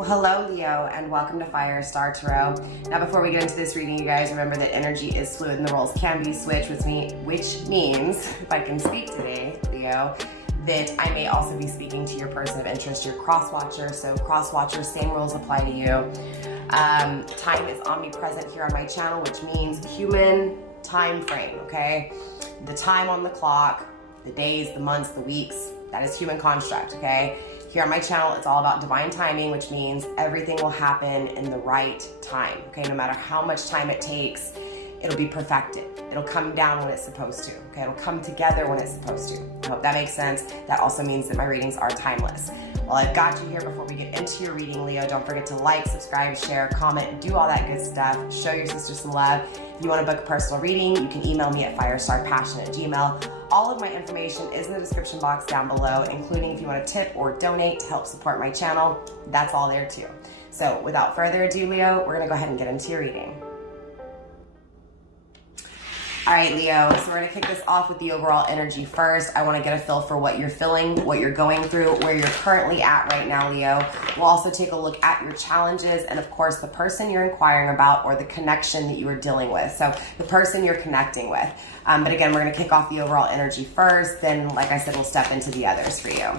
Well, hello Leo, and welcome to Firestar Tarot. Now before we get into this reading, you guys remember that energy is fluid and the roles can be switched, which means, if I can speak today, Leo, that I may also be speaking to your person of interest, your cross-watcher. So cross-watcher, same rules apply to you. Time is omnipresent here on my channel, which means human time frame, okay? The time on the clock, the days, the months, the weeks, that is human construct, okay? Here on my channel, it's all about divine timing, which means everything will happen in the right time, okay? No matter how much time it takes, it'll be perfected. It'll come down when it's supposed to, okay? It'll come together when it's supposed to. I hope that makes sense. That also means that my readings are timeless. Well, I've got you here. Before we get into your reading, Leo, don't forget to like, subscribe, share, comment, do all that good stuff. Show your sister some love. If you want to book a personal reading, you can email me at firestarpassion@gmail.com. All of my information is in the description box down below, including if you want to tip or donate to help support my channel. That's all there too. So without further ado, Leo, we're going to go ahead and get into your reading. All right, Leo, so we're going to kick this off with the overall energy first. I want to get a feel for what you're feeling, what you're going through, where you're currently at right now, Leo. We'll also take a look at your challenges and, of course, the person you're inquiring about or the connection that you are dealing with. So the person you're connecting with. But again, we're going to kick off the overall energy first. Then, like I said, we'll step into the others for you.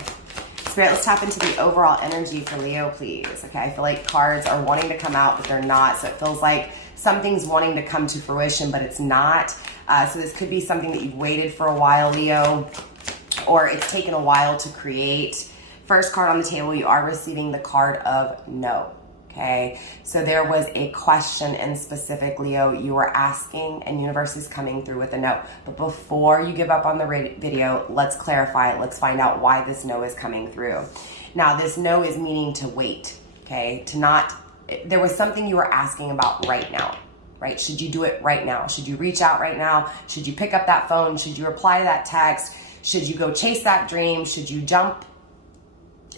Spirit, let's tap into the overall energy for Leo, please. Okay, I feel like cards are wanting to come out, but they're not. So it feels like something's wanting to come to fruition, but it's not. So this could be something that you've waited for a while, Leo, or it's taken a while to create. First card on the table, you are receiving the card of no. Okay, so there was a question in specific, Leo, you were asking, and universe is coming through with a no. But before you give up on the video, let's clarify. Let's find out why this no is coming through. Now, this no is meaning to wait, okay, to not, there was something you were asking about right now, right? Should you do it right now? Should you reach out right now? Should you pick up that phone? Should you reply to that text? Should you go chase that dream? Should you jump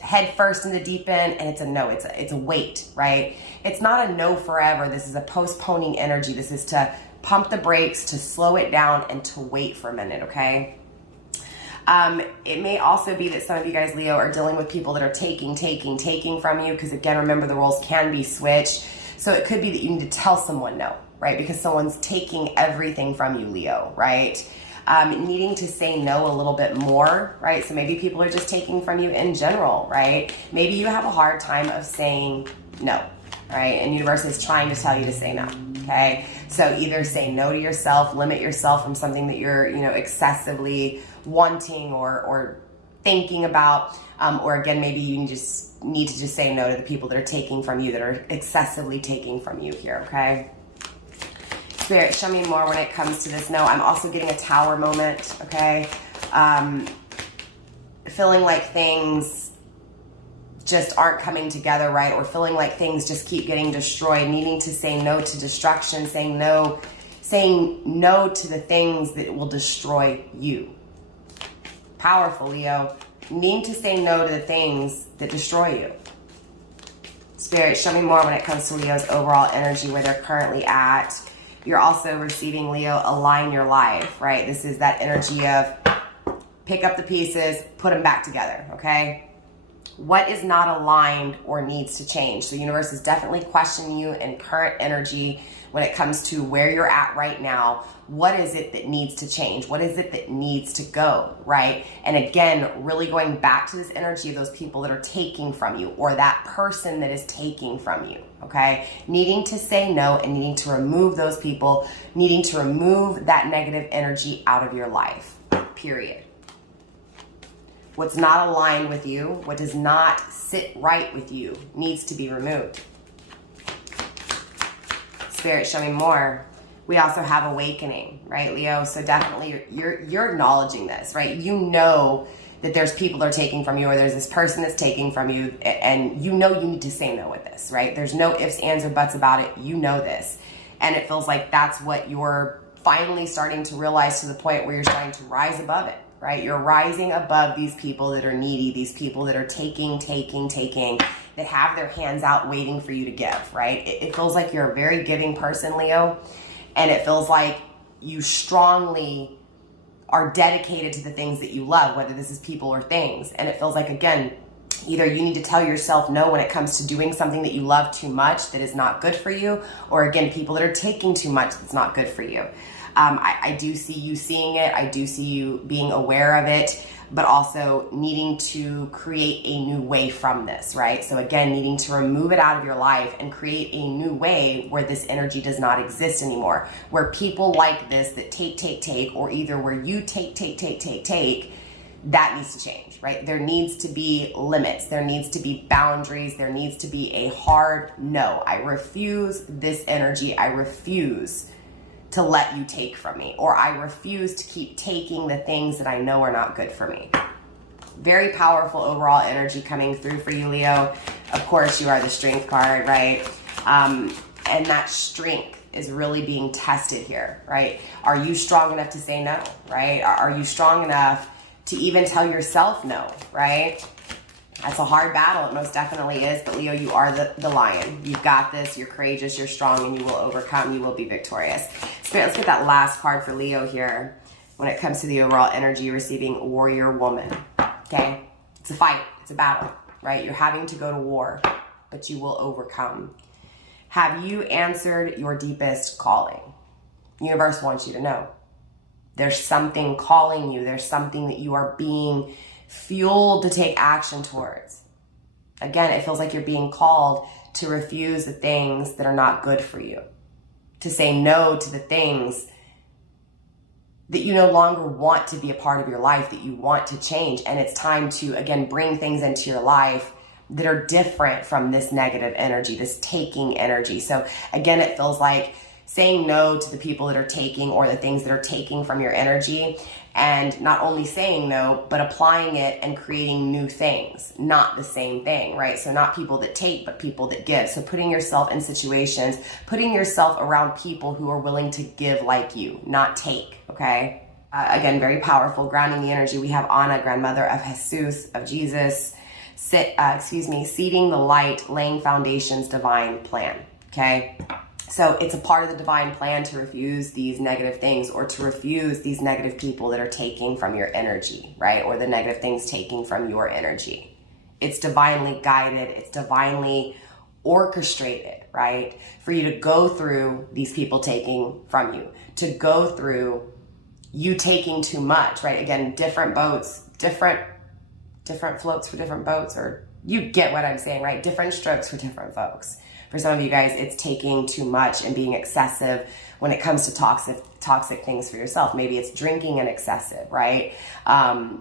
head first in the deep end? And it's a no, it's a wait, right? It's not a no forever. This is a postponing energy. This is to pump the brakes, to slow it down, and to wait for a minute, okay? It may also be that some of you guys, Leo, are dealing with people that are taking from you, because again, remember, the roles can be switched. So it could be that you need to tell someone no, right? Because someone's taking everything from you, Leo, right? Needing to say no a little bit more, right? So maybe people are just taking from you in general, right? Maybe you have a hard time of saying no, right? And universe is trying to tell you to say no, okay? So either say no to yourself, limit yourself from something that you're, excessively wanting or thinking about, or again, maybe you just need to just say no to the people that are taking from you, that are excessively taking from you here, okay? Spirit, show me more when it comes to this no. I'm also getting a tower moment, okay? Feeling like things just aren't coming together, right? Or feeling like things just keep getting destroyed, needing to say no to destruction, saying no to the things that will destroy you. Powerful, Leo. Needing to say no to the things that destroy you. Spirit, show me more when it comes to Leo's overall energy, where they're currently at. You're also receiving, Leo, align your life, right? This is that energy of pick up the pieces, put them back together, okay? What is not aligned or needs to change? The universe is definitely questioning you in current energy when it comes to where you're at right now. What is it that needs to change? What is it that needs to go, right? And again, really going back to this energy of those people that are taking from you, or that person that is taking from you, okay? Needing to say no and needing to remove those people, needing to remove that negative energy out of your life, period. What's not aligned with you, what does not sit right with you, needs to be removed. Spirit, show me more. We also have awakening, right, Leo? So definitely you're acknowledging this, right? You know that there's people that are taking from you, or there's this person that's taking from you, and you know you need to say no with this, right? There's no ifs, ands, or buts about it. You know this. And it feels like that's what you're finally starting to realize, to the point where you're starting to rise above it, right? You're rising above these people that are needy, these people that are taking, that have their hands out waiting for you to give, right? It feels like you're a very giving person, Leo. And it feels like you strongly are dedicated to the things that you love, whether this is people or things. And it feels like, again, Either you need to tell yourself no when it comes to doing something that you love too much that is not good for you, or again, people that are taking too much that's not good for you. I do see you seeing it. I do see you being aware of it, but also needing to create a new way from this, right? So again, needing to remove it out of your life and create a new way where this energy does not exist anymore, where people like this that take, or either where you take, that needs to change, right? There needs to be limits. There needs to be boundaries. There needs to be a hard no. I refuse this energy. I refuse to let you take from me, or I refuse to keep taking the things that I know are not good for me. Very powerful overall energy coming through for you, Leo. Of course, you are the strength card, right? And that strength is really being tested here, right? Are you strong enough to say no, right? Are you strong enough to even tell yourself no, right? That's a hard battle. It most definitely is. But Leo, you are the lion. You've got this. You're courageous. You're strong, and you will overcome. You will be victorious. Spirit, let's get that last card for Leo here. When it comes to the overall energy you're receiving, warrior woman. Okay? It's a fight. It's a battle, right? You're having to go to war, but you will overcome. Have you answered your deepest calling? Universe wants you to know. There's something calling you. There's something that you are being fueled to take action towards. Again, it feels like you're being called to refuse the things that are not good for you, to say no to the things that you no longer want to be a part of your life, that you want to change. And it's time to, again, bring things into your life that are different from this negative energy, this taking energy. So again, it feels like saying no to the people that are taking, or the things that are taking from your energy, and not only saying no, but applying it and creating new things, not the same thing, right? So not people that take, but people that give. So putting yourself in situations, putting yourself around people who are willing to give like you, not take, okay? Again, very powerful. Grounding the energy, we have Anna, grandmother of Jesus, of Jesus, seeding the light, laying foundations, divine plan, okay? So it's a part of the divine plan to refuse these negative things, or to refuse these negative people that are taking from your energy, right? Or the negative things taking from your energy. It's divinely guided. It's divinely orchestrated, right? For you to go through these people taking from you, to go through you taking too much, right? Again, different boats, different floats for different boats, or you get what I'm saying, right? Different strokes for different folks. For some of you guys, it's taking too much and being excessive when it comes to toxic things for yourself. Maybe it's drinking and excessive, right? I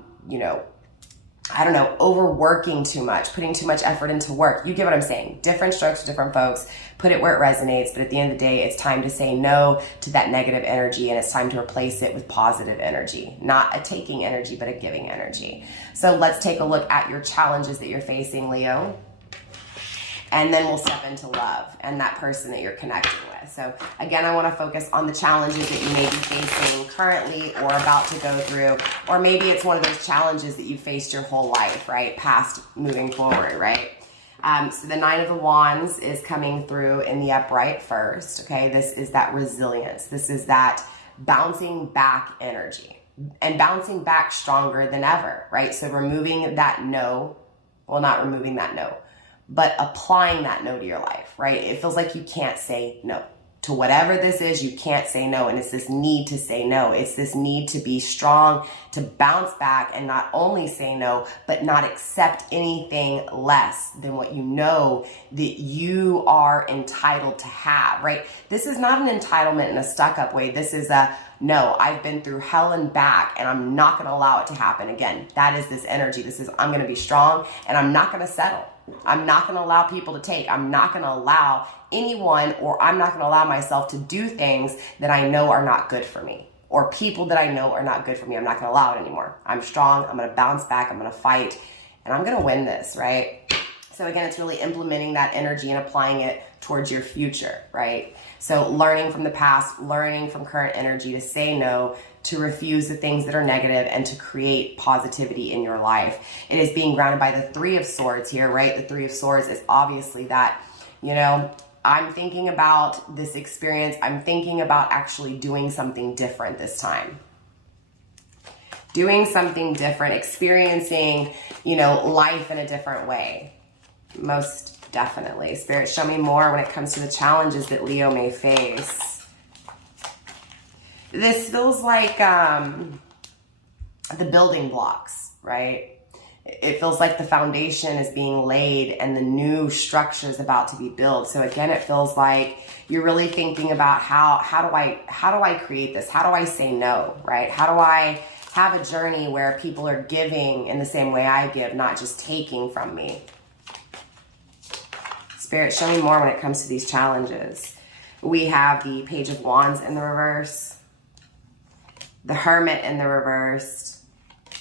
don't know, overworking too much, putting too much effort into work. You get what I'm saying. Different strokes for different folks. Put it where it resonates. But at the end of the day, it's time to say no to that negative energy, and it's time to replace it with positive energy. Not a taking energy, but a giving energy. So let's take a look at your challenges that you're facing, Leo. And then we'll step into love and that person that you're connecting with. So again, I want to focus on the challenges that you may be facing currently or about to go through, or maybe it's one of those challenges that you've faced your whole life, right? Past moving forward, right? So the 9 of Wands is coming through in the upright first, okay? This is that resilience. This is that bouncing back energy, and bouncing back stronger than ever, right? So removing that no, well, not removing that no, but applying that no to your life, right? It feels like you can't say no to whatever this is. You can't say no. And it's this need to say no. It's this need to be strong, to bounce back, and not only say no, but not accept anything less than what you know that you are entitled to have, right? This is not an entitlement in a stuck up way. This is a no, I've been through hell and back, and I'm not going to allow it to happen again. That is this energy. This is, I'm going to be strong, and I'm not going to settle. I'm not going to allow people to take. I'm not going to allow anyone, or I'm not going to allow myself to do things that I know are not good for me, or people that I know are not good for me. I'm not going to allow it anymore. I'm strong. I'm going to bounce back. I'm going to fight, and I'm going to win this, right? So again, it's really implementing that energy and applying it towards your future, right? So learning from the past, learning from current energy to say no, to refuse the things that are negative, and to create positivity in your life. It is being grounded by the 3 of Swords here, right? The 3 of Swords is obviously that, I'm thinking about this experience. I'm thinking about actually doing something different this time. Doing something different, experiencing you know, life in a different way. Most definitely. Spirit, show me more when it comes to the challenges that Leo may face. This feels like the building blocks, right? It feels like the foundation is being laid and the new structure is about to be built. So again, it feels like you're really thinking about how do I create this? How do I say no, right? How do I have a journey where people are giving in the same way I give, not just taking from me? Spirit, show me more when it comes to these challenges. We have the Page of Wands in the reverse, the Hermit in the reverse.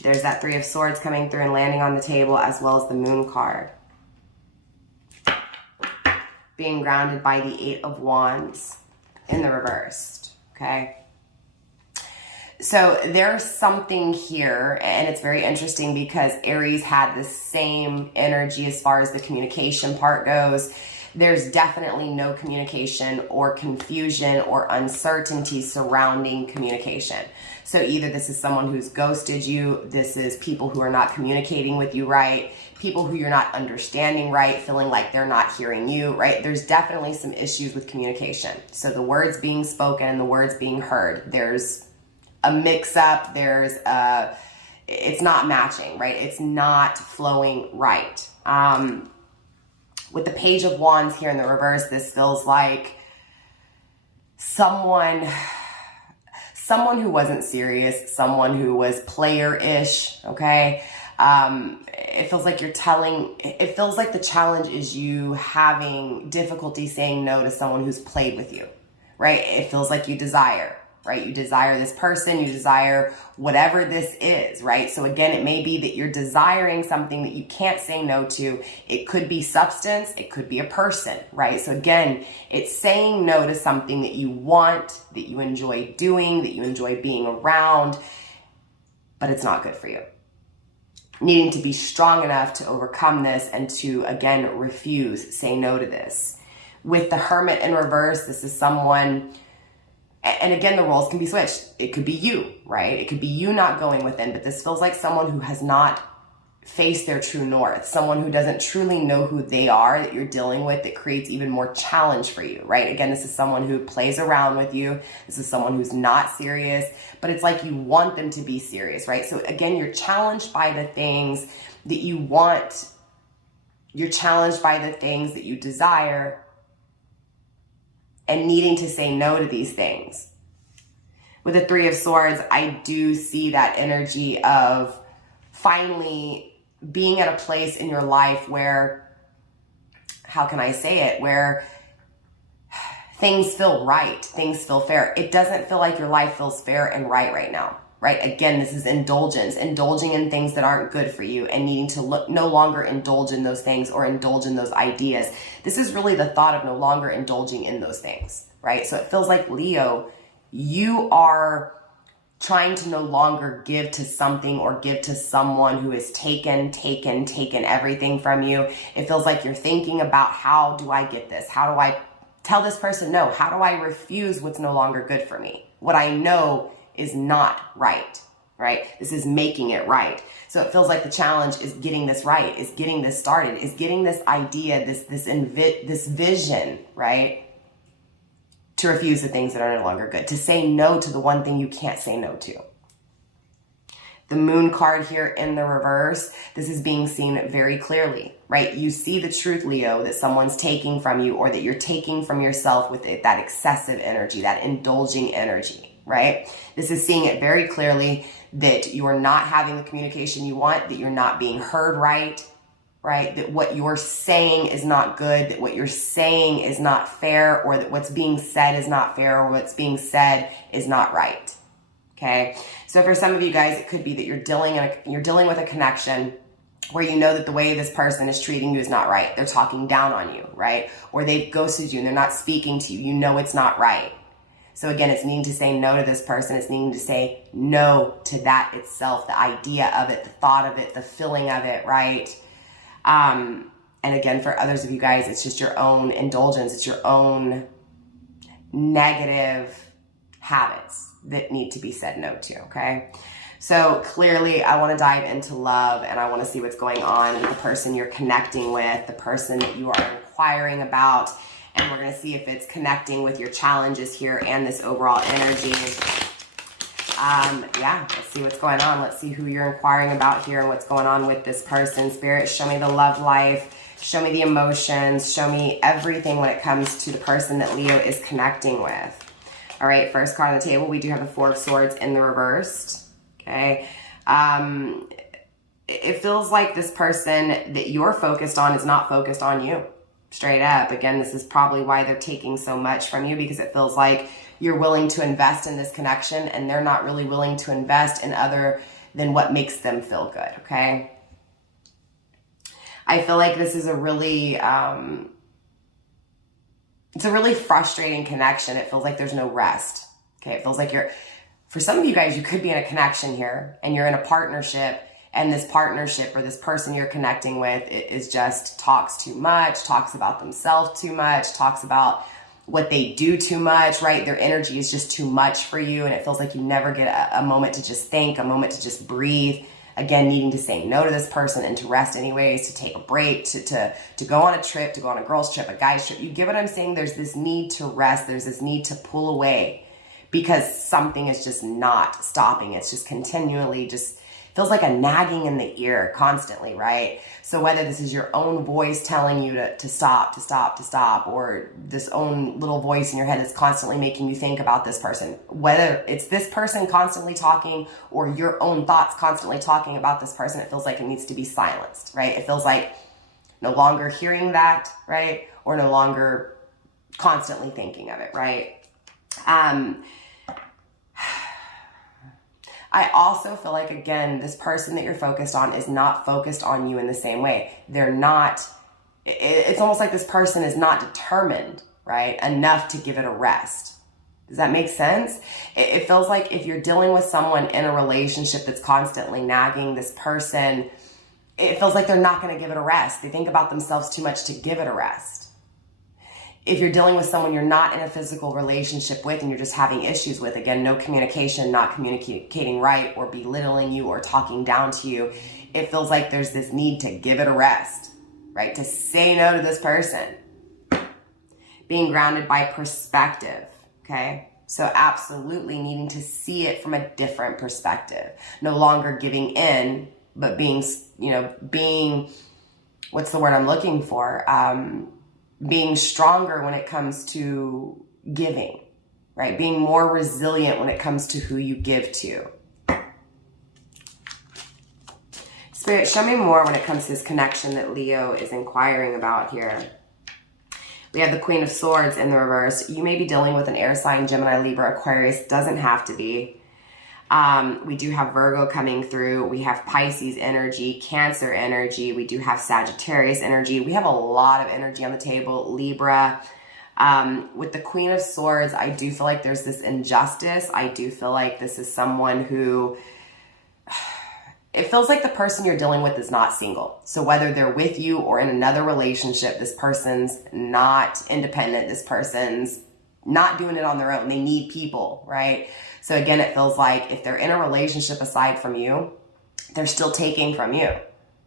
There's that Three of Swords coming through and landing on the table, as well as the Moon card. Being grounded by the Eight of Wands in the reversed, okay? So there's something here, and it's very interesting because Aries had the same energy as far as the communication part goes. There's definitely no communication or confusion or uncertainty surrounding communication. So either this is someone who's ghosted you, this is people who are not communicating with you right, people who you're not understanding right, feeling like they're not hearing you, right? There's definitely some issues with communication. So the words being spoken and the words being heard, there's a mix-up, it's not matching, right? It's not flowing right. With the Page of Wands here in the reverse, this feels like someone who wasn't serious, someone who was player-ish, okay? It feels like it feels like the challenge is you having difficulty saying no to someone who's played with you, right? It feels like you desire, right? You desire this person, you desire whatever this is, right? So again, it may be that you're desiring something that you can't say no to. It could be substance, it could be a person, right? So again, it's saying no to something that you want, that you enjoy doing, that you enjoy being around, but it's not good for you. Needing to be strong enough to overcome this and to, again, refuse, say no to this. With the Hermit in reverse, this is someone... And again, the roles can be switched. It could be you, right? It could be you not going within, but this feels like someone who has not faced their true north, someone who doesn't truly know who they are that you're dealing with, that creates even more challenge for you, right? Again, this is someone who plays around with you. This is someone who's not serious, but it's like you want them to be serious, right? So again, you're challenged by the things that you want. You're challenged by the things that you desire, and needing to say no to these things. With the Three of Swords, I do see that energy of finally being at a place in your life where, how can I say it, where things feel right, things feel fair. It doesn't feel like your life feels fair and right now, right? Again, this is indulgence, indulging in things that aren't good for you and needing to no longer indulge in those things or indulge in those ideas. This is really the thought of no longer indulging in those things, right? So it feels like, Leo, you are trying to no longer give to something or give to someone who has taken everything from you. It feels like you're thinking about, how do I get this? How do I tell this person no? How do I refuse what's no longer good for me? What I know is not right? This is making it right. So it feels like the challenge is getting this right, is getting this started, is getting this idea, this vision, right? To refuse the things that are no longer good, to say no to the one thing you can't say no to. The Moon card here in the reverse, this is being seen very clearly, right? You see the truth, Leo, that someone's taking from you, or that you're taking from yourself with it, that excessive energy, that indulging energy, right? This is seeing it very clearly that you're not having the communication you want, that you're not being heard right? That what you're saying is not good, that what you're saying is not fair, or that what's being said is not fair, or what's being said is not right. Okay, so for some of you guys, it could be that you're dealing with a connection where you know that the way this person is treating you is not right. They're talking down on you, right? Or they've ghosted you and they're not speaking to you. You know it's not right. So again, it's needing to say no to this person. It's needing to say no to that itself, the idea of it, the thought of it, the feeling of it, right? And again, for others of you guys, it's just your own indulgence. It's your own negative habits that need to be said no to, okay? So clearly I want to dive into love, and I want to see what's going on with the person you're connecting with, the person that you are inquiring about, and we're going to see if it's connecting with your challenges here and this overall energy. Yeah, let's see what's going on. Let's see who you're inquiring about here and what's going on with this person. Spirit, show me the love life. Show me the emotions. Show me everything when it comes to the person that Leo is connecting with. All right, first card on the table, we do have the Four of Swords in the reversed. Okay. It feels like this person that you're focused on is not focused on you. Straight up. Again, this is probably why they're taking so much from you, because it feels like you're willing to invest in this connection and they're not really willing to invest in other than what makes them feel good. Okay. I feel like this is a really, it's a really frustrating connection. It feels like there's no rest. Okay. It feels like for some of you guys, you could be in a connection here and you're in a partnership, and this partnership or this person you're connecting with is just talks too much, talks about themselves too much, talks about what they do too much, right? Their energy is just too much for you. And it feels like you never get a moment to just think, a moment to just breathe. Again, needing to say no to this person and to rest anyways, to take a break, to go on a trip, to go on a girl's trip, a guy's trip. You get what I'm saying? There's this need to rest. There's this need to pull away because something is just not stopping. It's just continually just feels like a nagging in the ear constantly, right? So whether this is your own voice telling you to stop, or this own little voice in your head that's constantly making you think about this person, whether it's this person constantly talking or your own thoughts constantly talking about this person, it feels like it needs to be silenced, right? It feels like no longer hearing that, right? Or no longer constantly thinking of it, right? I also feel like, again, this person that you're focused on is not focused on you in the same way. They're not, it's almost like this person is not determined, right, enough to give it a rest. Does that make sense? It feels like if you're dealing with someone in a relationship that's constantly nagging this person, it feels like they're not going to give it a rest. They think about themselves too much to give it a rest. If you're dealing with someone you're not in a physical relationship with and you're just having issues with, again, no communication, not communicating right, or belittling you or talking down to you, it feels like there's this need to give it a rest, right? To say no to this person. Being grounded by perspective, okay? So absolutely needing to see it from a different perspective. No longer giving in, but being, what's the word I'm looking for? Being stronger when it comes to giving, right? Being more resilient when it comes to who you give to. Spirit, show me more when it comes to this connection that Leo is inquiring about here. We have the Queen of Swords in the reverse. You may be dealing with an air sign, Gemini, Libra, Aquarius. Doesn't have to be. We do have Virgo coming through. We have Pisces energy, Cancer energy. We do have Sagittarius energy. We have a lot of energy on the table. Libra. With the Queen of Swords, I do feel like there's this injustice. I do feel like this is someone who, it feels like the person you're dealing with is not single. So whether they're with you or in another relationship, this person's not independent. This person's not doing it on their own. They need people, right? So again, it feels like if they're in a relationship aside from you, they're still taking from you.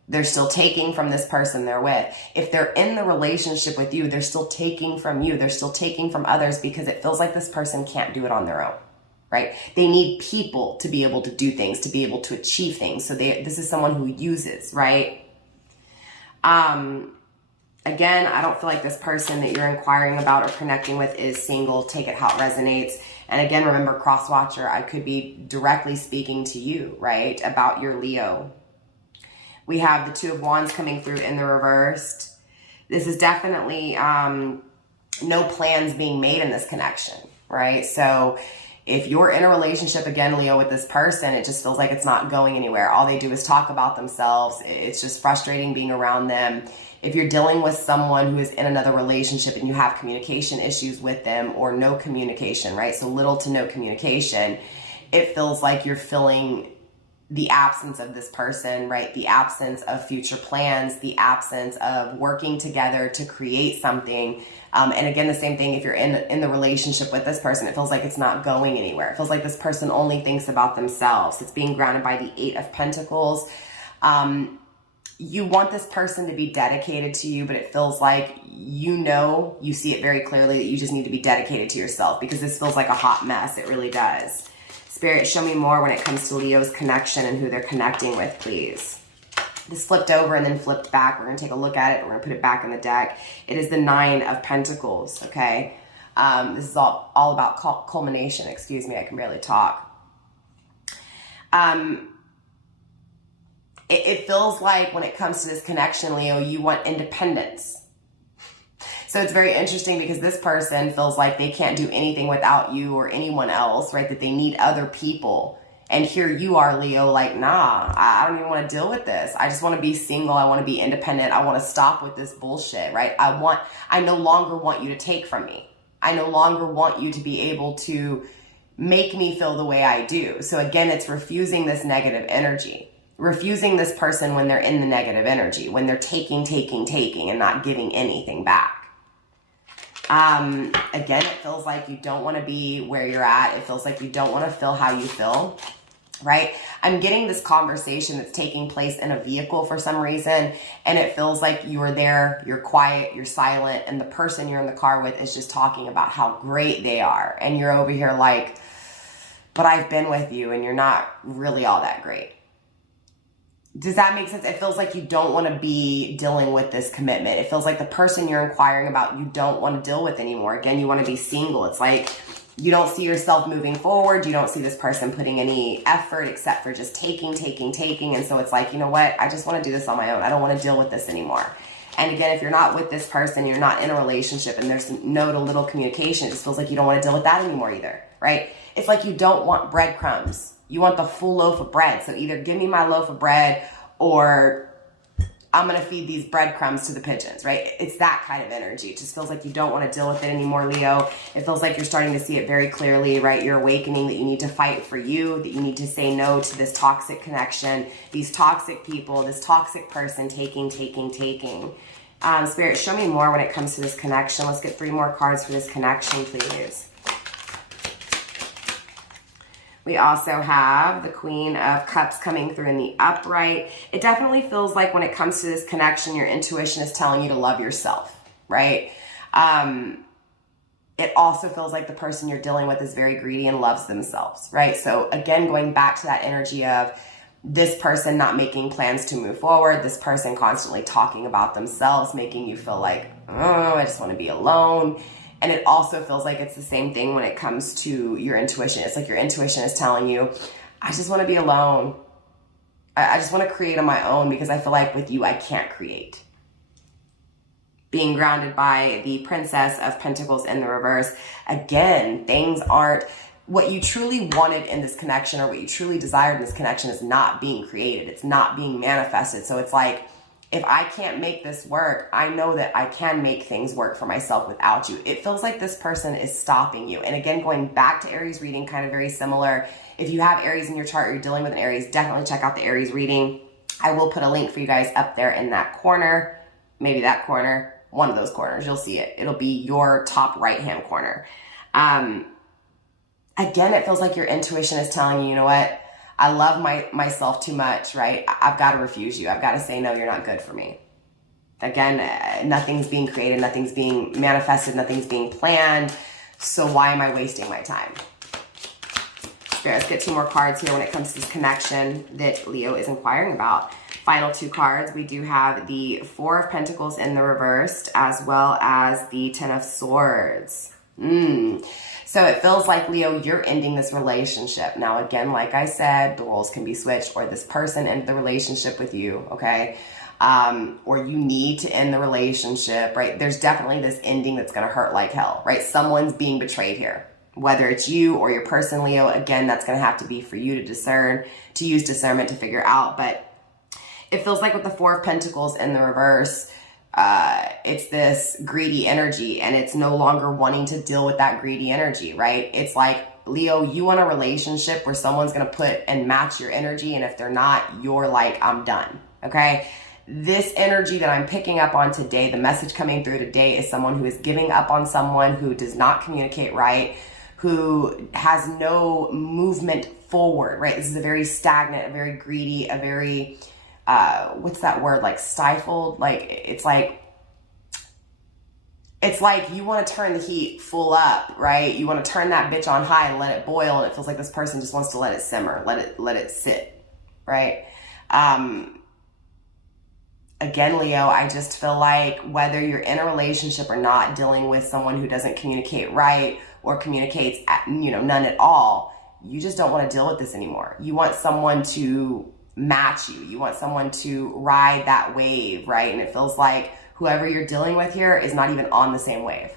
They're still taking from this person they're with. If they're in the relationship with you, they're still taking from you. They're still taking from others because it feels like this person can't do it on their own, right? They need people to be able to do things, to be able to achieve things. So this is someone who uses, right? Again, I don't feel like this person that you're inquiring about or connecting with is single. Take it how it resonates. And again, remember, cross watcher, I could be directly speaking to you, right, about your Leo. We have the Two of Wands coming through in the reversed. This is definitely no plans being made in this connection, right? So if you're in a relationship, again, Leo, with this person, it just feels like it's not going anywhere. All they do is talk about themselves. It's just frustrating being around them. If you're dealing with someone who is in another relationship and you have communication issues with them or no communication, right? So little to no communication, it feels like you're filling the absence of this person, right? The absence of future plans, the absence of working together to create something. And again, the same thing, if you're in the relationship with this person, it feels like it's not going anywhere. It feels like this person only thinks about themselves. It's being grounded by the 8 of Pentacles. You want this person to be dedicated to you, but it feels like, you see it very clearly that you just need to be dedicated to yourself, because this feels like a hot mess. It really does. Spirit, show me more when it comes to Leo's connection and who they're connecting with, please. This flipped over and then flipped back. We're going to take a look at it. We're going to put it back in the deck. It is the 9 of Pentacles, okay? This is all about culmination. Excuse me, I can barely talk. It feels like when it comes to this connection, Leo, you want independence. So it's very interesting because this person feels like they can't do anything without you or anyone else, right? That they need other people. And here you are, Leo, like, nah, I don't even want to deal with this. I just want to be single. I want to be independent. I want to stop with this bullshit, right? I no longer want you to take from me. I no longer want you to be able to make me feel the way I do. So again, it's refusing this negative energy. Refusing this person when they're in the negative energy, when they're taking, and not giving anything back. Again, it feels like you don't want to be where you're at. It feels like you don't want to feel how you feel, right? I'm getting this conversation that's taking place in a vehicle for some reason, and it feels like you are there, you're quiet, you're silent, and the person you're in the car with is just talking about how great they are, and you're over here like, but I've been with you, and you're not really all that great. Does that make sense? It feels like you don't want to be dealing with this commitment. It feels like the person you're inquiring about, you don't want to deal with anymore. Again, you want to be single. It's like you don't see yourself moving forward. You don't see this person putting any effort except for just taking. And so it's like, you know what? I just want to do this on my own. I don't want to deal with this anymore. And again, if you're not with this person, you're not in a relationship, and there's no to little communication, it just feels like you don't want to deal with that anymore either, right? It's like you don't want breadcrumbs. You want the full loaf of bread. So either give me my loaf of bread or I'm going to feed these breadcrumbs to the pigeons, right? It's that kind of energy. It just feels like you don't want to deal with it anymore, Leo. It feels like you're starting to see it very clearly, right? You're awakening that you need to fight for you, that you need to say no to this toxic connection, these toxic people, this toxic person taking. Spirit, show me more when it comes to this connection. Let's get 3 more cards for this connection, please. We also have the Queen of Cups coming through in the upright. It definitely feels like when it comes to this connection, your intuition is telling you to love yourself, right? It also feels like the person you're dealing with is very greedy and loves themselves, right? So again, going back to that energy of this person not making plans to move forward, this person constantly talking about themselves, making you feel like, oh, I just want to be alone. And it also feels like it's the same thing when it comes to your intuition. It's like your intuition is telling you, I just want to be alone. I just want to create on my own because I feel like with you, I can't create. Being grounded by the Princess of Pentacles in the reverse. Again, things aren't what you truly wanted in this connection, or what you truly desired in this connection is not being created. It's not being manifested. So it's like, if I can't make this work, I know that I can make things work for myself without you. It feels like this person is stopping you. And again, going back to Aries reading, kind of very similar. If you have Aries in your chart or you're dealing with an Aries, definitely check out the Aries reading. I will put a link for you guys up there in that corner, maybe that corner, one of those corners. You'll see it. It'll be your top right-hand corner. Again, it feels like your intuition is telling you, you know what? I love myself too much, right? I've got to refuse you. I've got to say, no, you're not good for me. Again, nothing's being created, nothing's being manifested, nothing's being planned. So why am I wasting my time? Spirit, let's get 2 more cards here when it comes to this connection that Leo is inquiring about. Final 2 cards. We do have the 4 of Pentacles in the reversed, as well as the 10 of Swords. So it feels like, Leo, you're ending this relationship. Now, again, like I said, the roles can be switched, or this person ended the relationship with you, okay? Or you need to end the relationship, right? There's definitely this ending that's going to hurt like hell, right? Someone's being betrayed here. Whether it's you or your person, Leo, again, that's going to have to be for you to discern, to use discernment to figure out. But it feels like with the 4 of Pentacles in the reverse, it's this greedy energy, and it's no longer wanting to deal with that greedy energy, right? It's like, Leo, you want a relationship where someone's going to put and match your energy. And if they're not, you're like, I'm done. Okay. This energy that I'm picking up on today, the message coming through today, is someone who is giving up on someone who does not communicate right, who has no movement forward, right? This is a very stagnant, a very greedy, a very, what's that word? Like stifled. It's like you want to turn the heat full up, right? You want to turn that bitch on high and let it boil. And it feels like this person just wants to let it simmer, let it sit, right? Again, Leo, I just feel like whether you're in a relationship or not, dealing with someone who doesn't communicate right or communicates, none at all, you just don't want to deal with this anymore. You want someone to match you. You want someone to ride that wave, right? And it feels like whoever you're dealing with here is not even on the same wave.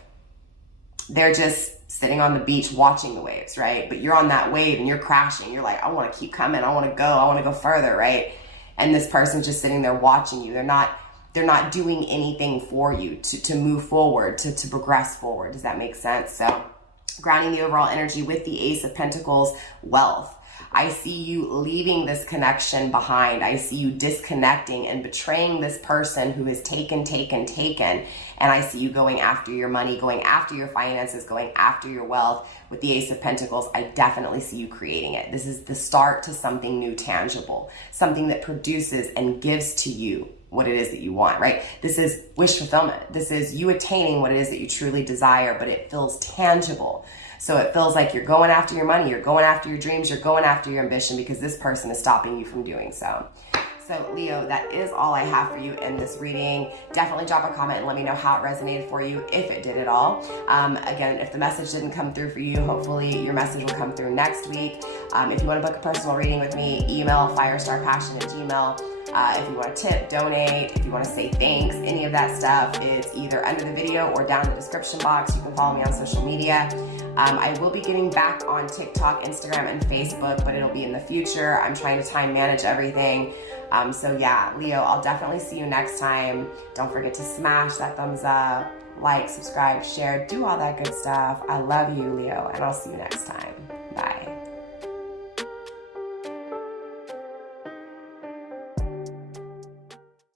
They're just sitting on the beach watching the waves, right? But you're on that wave and you're crashing. You're like, I want to keep coming. I want to go further, right? And this person's just sitting there watching you. They're not doing anything for you to move forward, to progress forward. Does that make sense? So grounding the overall energy with the Ace of Pentacles, wealth. I see you leaving this connection behind. I see you disconnecting and betraying this person who has taken. And I see you going after your money, going after your finances, going after your wealth. With the Ace of Pentacles, I definitely see you creating it. This is the start to something new, tangible, something that produces and gives to you what it is that you want, right? This is wish fulfillment. This is you attaining what it is that you truly desire, but it feels tangible. So it feels like you're going after your money, you're going after your dreams, you're going after your ambition because this person is stopping you from doing so. So Leo, that is all I have for you in this reading. Definitely drop a comment and let me know how it resonated for you, if it did at all. Again, if the message didn't come through for you, hopefully your message will come through next week. If you want to book a personal reading with me, email firestarpassion@gmail.com. If you want to tip, donate, if you want to say thanks, any of that stuff, it's either under the video or down in the description box. You can follow me on social media. I will be getting back on TikTok, Instagram, and Facebook, but it'll be in the future. I'm trying to time manage everything. So yeah, Leo, I'll definitely see you next time. Don't forget to smash that thumbs up, like, subscribe, share, do all that good stuff. I love you, Leo, and I'll see you next time.